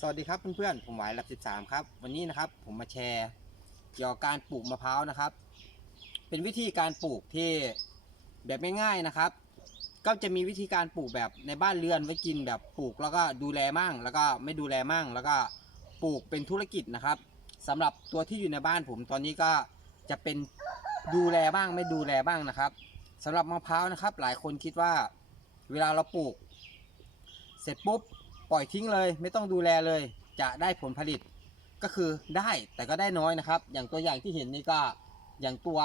สวัสดีครับเพื่อนๆ ผมหวายรับ13 ครับ วันนี้นะครับผมมาแชร์เกี่ยวกับการปลูกมะพร้าวนะครับ เป็นวิธีการปลูกที่แบบง่ายๆนะครับ ก็จะมีวิธีการปลูกแบบในบ้านเรือนไว้กินแบบปลูกแล้วก็ดูแลมั่ง แล้วก็ไม่ดูแลมั่ง แล้วก็ปลูกเป็นธุรกิจนะครับสำหรับตัวที่อยู่ในบ้านผมตอนนี้ก็จะเป็นดูแลบ้างไม่ดูแลบ้างนะครับสำหรับมะพร้าวนะครับ หลายคนคิดว่าเวลาเราปลูก เสร็จปุ๊บ ปล่อยทิ้งเลย ไม่ต้องดูแลเลย จะได้ผลผลิตก็คือได้แต่ก็ได้น้อยนะครับ อย่างตัวอย่างที่เห็นนี่ก็อย่างตัว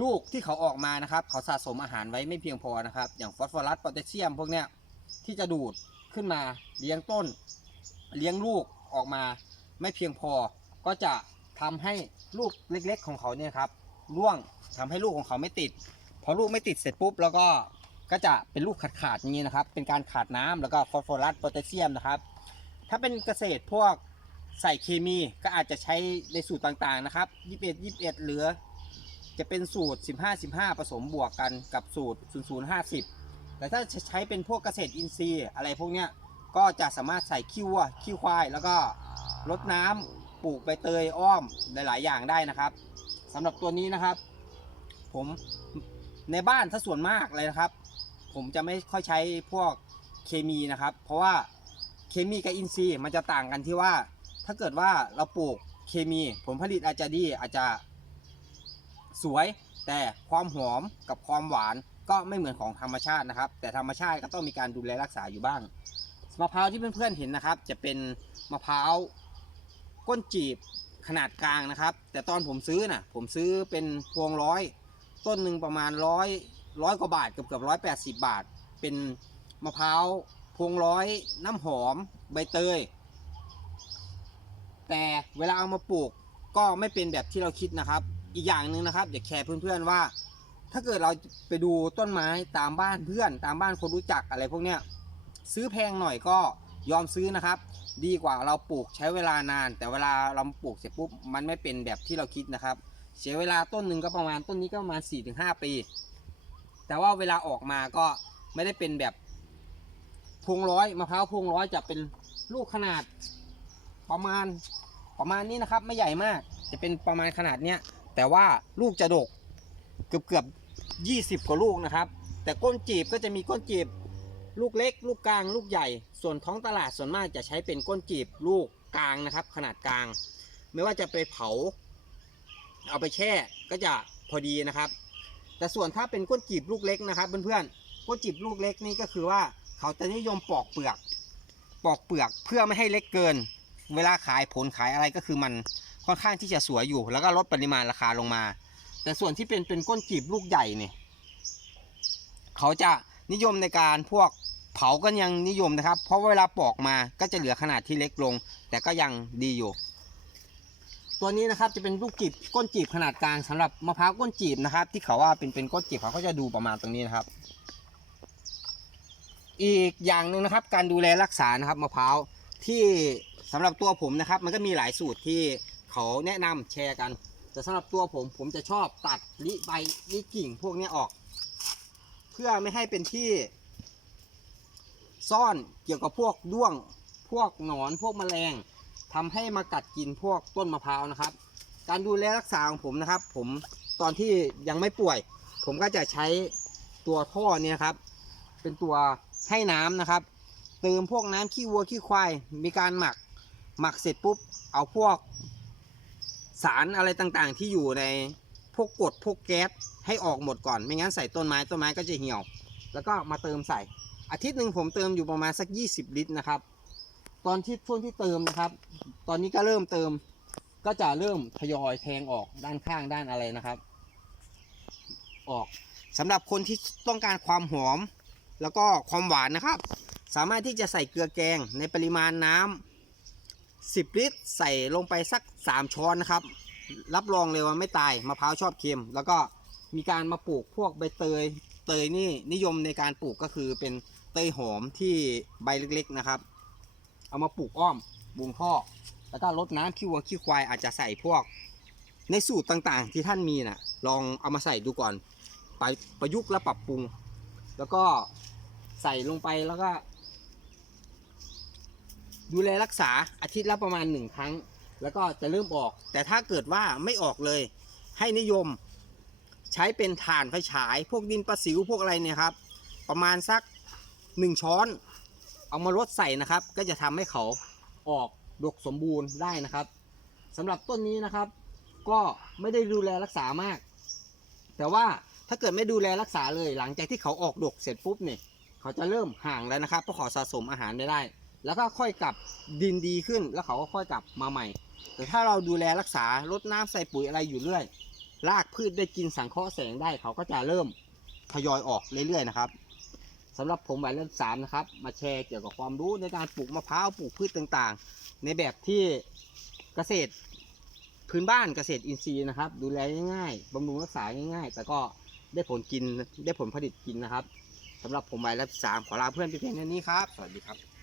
ลูกที่เขาออกมานะครับ เขาสะสมอาหารไว้ไม่เพียงพอนะครับ อย่างฟอสฟอรัสโพแทสเซียมพวกเนี้ยที่จะดูดขึ้นมาเลี้ยงต้น เลี้ยงลูกออกมาไม่เพียงพอ ก็จะทำให้ลูกเล็กๆของเขาเนี่ยครับร่วงทำให้ลูกของเขาไม่ติด พอลูกไม่ติดเสร็จปุ๊บแล้วก็ ก็จะเป็นลูกขาดขาดๆอย่างนี้นะครับ เป็นการขาดน้ำแล้วก็ฟอสฟอรัสโพแทสเซียมนะครับ ถ้าเป็นเกษตรพวกใส่เคมีก็อาจจะใช้ในสูตรต่างๆนะครับ 21 21 เหลือ จะเป็นสูตร 15 15 ผสมบวกกันกับสูตร 00 50 แต่ถ้าจะใช้เป็นพวกเกษตรอินทรีย์อะไรพวกเนี้ยก็จะสามารถใส่ขี้วัวขี้ควาย แล้วก็ลดน้ำปลูกใบเตยอ้อมหลายๆ อย่างได้นะครับสำหรับตัวนี้นะครับ ผมในบ้านถ้าส่วนมากเลยนะครับ ผมจะไม่ค่อยใช้พวกเคมีนะครับ เพราะว่าเคมีกับอินทรีย์มันจะต่างกันที่ว่า ถ้าเกิดว่าเราปลูกเคมีผลผลิตอาจจะดีอาจจะสวย แต่ความหอมกับความหวานก็ไม่เหมือนของธรรมชาตินะครับ แต่ธรรมชาติก็ต้องมีการดูแลรักษาอยู่บ้างมะพร้าวที่เพื่อนๆเห็นนะครับ จะเป็นมะพร้าวก้นจีบขนาดกลางนะครับ แต่ตอนผมซื้อน่ะผมซื้อเป็นพวงร้อย ต้นหนึ่งประมาณร้อย ร้อยกว่าบาทเกือบเกือบร้อยแปดสิบบาท เป็นมะพร้าวพวงร้อยน้ำหอมใบเตย แต่เวลาเอามาปลูกก็ไม่เป็นแบบที่เราคิดนะครับ อีกอย่างหนึ่งนะครับอยากแชร์เพื่อนๆว่า ถ้าเกิดเราไปดูต้นไม้ตามบ้านเพื่อน ตามบ้านคนรู้จักอะไรพวกเนี้ยซื้อแพงหน่อยก็ยอมซื้อนะครับ ดีกว่าเราปลูกใช้เวลานาน แต่เวลาเราปลูกเสร็จปุ๊บมันไม่เป็นแบบที่เราคิดนะครับ เสียเวลาต้นหนึ่งก็ประมาณต้นนี้ก็ประมาณ 4-5 ปี แต่ว่าเวลาออกมาก็ไม่ได้เป็นแบบพวงร้อยมะพร้าวพวงร้อยจะเป็นลูกขนาดประมาณประมาณนี้นะครับ ไม่ใหญ่มาก จะเป็นประมาณขนาดเนี้ยแต่ว่าลูกจะดกเกือบเกือบยี่สิบกว่าลูกนะครับ แต่ก้นจีบก็จะมีก้นจีบ ลูกเล็ก ลูกกลาง ลูกใหญ่ ส่วนท้องตลาดส่วนมากจะใช้เป็นก้นจีบลูกกลางนะครับ ขนาดกลาง ไม่ว่าจะไปเผา เอาไปแช่ก็จะพอดีนะครับ แต่ส่วนถ้าเป็นก้นจีบลูกเล็กนะครับเพื่อนๆก้นจีบลูกเล็กนี่ก็คือว่าเขาจะนิยมปอกเปลือก ปอกเปลือกเพื่อไม่ให้เล็กเกิน เวลาขายผลขายอะไรก็คือมันค่อนข้างที่จะสวยอยู่ แล้วก็ลดปริมาณราคาลงมา แต่ส่วนที่เป็นเป็นก้นจีบลูกใหญ่เนี่ยเขาจะนิยมในการพวกเผาก็ยังนิยมนะครับ เพราะเวลาปอกมาก็จะเหลือขนาดที่เล็กลง แต่ก็ยังดีอยู่ ตัวนี้นะครับจะเป็นลูกจีบก้นจีบขนาดกลางสำหรับมะพร้าวก้นจีบนะครับ ที่เขาว่าเป็นเป็นก้นจีบเขาก็จะดูประมาณตรงนี้นะครับ อีกอย่างหนึ่งนะครับ การดูแลรักษานะครับมะพร้าวที่สำหรับตัวผมนะครับ มันก็มีหลายสูตรที่เขาแนะนำแชร์กัน แต่สำหรับตัวผมผมจะชอบตัดลิใบลิกิ่งพวกนี้ออก เพื่อไม่ให้เป็นที่ ซ่อนเกี่ยวกับพวกด้วงพวกหนอนพวกแมลง ทำให้มากัดกินพวกต้นมะพร้าวนะครับ การดูแลรักษาของผมนะครับ ผมตอนที่ยังไม่ป่วย ผมก็จะใช้ตัวท่อเนี่ยครับ เป็นตัวให้น้ำนะครับ เติมพวกน้ำขี้วัวขี้ควายมีการหมักหมักเสร็จปุ๊บเอาพวก สารอะไรต่างๆ ที่อยู่ในพวกกรดพวกแก๊สให้ออกหมดก่อนไม่งั้นใส่ต้นไม้ต้นไม้ก็จะเหี่ยว แล้วก็มาเติมใส่อาทิตย์หนึ่งผมเติมอยู่ประมาณสัก 20 ลิตรนะครับ ตอนที่ช่วงที่เติมนะครับ ตอนนี้ก็เริ่มเติม ก็จะเริ่มทยอยแทงออกด้านข้างด้านอะไรนะครับ ออกสำหรับคนที่ต้องการความหอม แล้วก็ความหวานนะครับ สามารถที่จะใส่เกลือแกงในปริมาณน้ำ10 ลิตร ใส่ลงไปสัก 3 ช้อนนะครับ รับรองเลยว่าไม่ตายมะพร้าวชอบเค็ม แล้วก็มีการมาปลูกพวกใบเตยเตยนี่นิยมในการปลูกก็คือเป็นเตยหอมที่ใบเล็กๆนะครับ เอามาปลูกอ้อมบุงท่อแล้วก็ลดน้ำขี้วัวขี้ควายอาจจะใส่พวก ในสูตรต่างๆ ที่ท่านมีน่ะ ลองเอามาใส่ดูก่อน ไปประยุกต์และปรับปรุง แล้วก็ใส่ลงไปแล้วก็ ดูแลรักษาอาทิตย์ละประมาณหนึ่งครั้ง แล้วก็จะเริ่มออก แต่ถ้าเกิดว่าไม่ออกเลย ให้นิยมใช้เป็นถ่านไฟฉาย พวกดินประสิวพวกอะไรเนี่ยครับ ประมาณสักหนึ่งช้อน เอามาลดใส่นะครับ ก็จะทำให้เขาออกดกสมบูรณ์ได้นะครับสำหรับต้นนี้นะครับ ก็ไม่ได้ดูแลรักษามาก แต่ว่าถ้าเกิดไม่ดูแลรักษาเลย หลังจากที่เขาออกดกเสร็จปุ๊บเนี่ยเขาจะเริ่มห่างแล้วนะครับเพราะเขาสะสมอาหารไม่ได้ แล้วก็ค่อยกลับดินดีขึ้น แล้วเขาก็ค่อยกลับมาใหม่ แต่ถ้าเราดูแลรักษารดน้ำใส่ปุ๋ยอะไรอยู่เรื่อยรากพืชได้กินสังเคราะห์แสงได้ เขาก็จะเริ่มทยอยออกเรื่อยๆนะครับ สำหรับผมหวายเรื่องสามนะครับ มาแชร์เกี่ยวกับความรู้ในการปลูกมะพร้าวปลูกพืชต่างๆ ในแบบที่เกษตรพื้นบ้านเกษตรอินทรีย์นะครับ ดูแลง่ายๆบำรุงรักษาง่ายๆ แต่ก็ได้ผลกินได้ผลผลิตกินนะครับสำหรับผมไวายเรื่องสามขอลาเพื่อนไปเพียงเท่านี้ครับ สวัสดีครับ